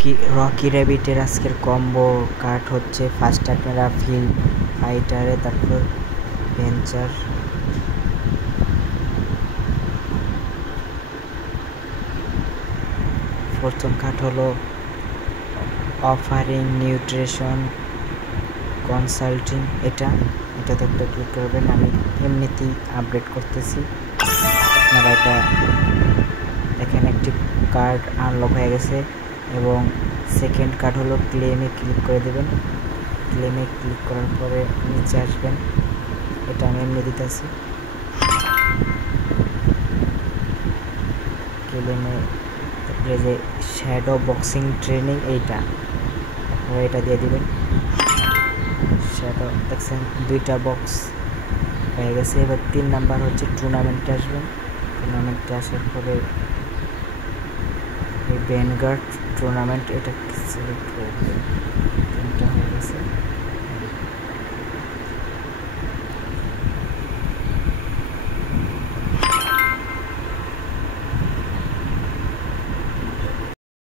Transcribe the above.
Rocky র্যাবিটের আজকের combo card হচ্ছে first আপনারা ফিল ফাইটারে, তারপর ভেঞ্চার, প্রথম কার্ড হলো অফারিং নিউট্রিশন কনসাল্টিং। এটাতে একটা ক্লিক করবেন। আমি এমনিতেই আপডেট করতেছি, আপনারা এটা দেখেন একটি কার্ড আনলক হয়ে গেছে। এবং সেকেন্ড কার্ড হলো ক্লেমে ক্লিক করে দেবেন। ক্লেমে ক্লিক করার পরে নিচে আসবেন, এটা আমি এমনি দিতেছি। ক্লেমে তারপরে যে শ্যাডো বক্সিং ট্রেনিং এইটা আপনারা এটা দিয়ে দিবেন। শ্যাডো দেখছেন 2টা বক্স হয়ে গেছে। এবার 3 নাম্বার হচ্ছে টুর্নামেন্টে আসবেন। টুর্নামেন্টে আসার পরে এই ভ্যানগার্ড টুর্নামেন্ট এটা সিলেক্ট করবেন। 3টা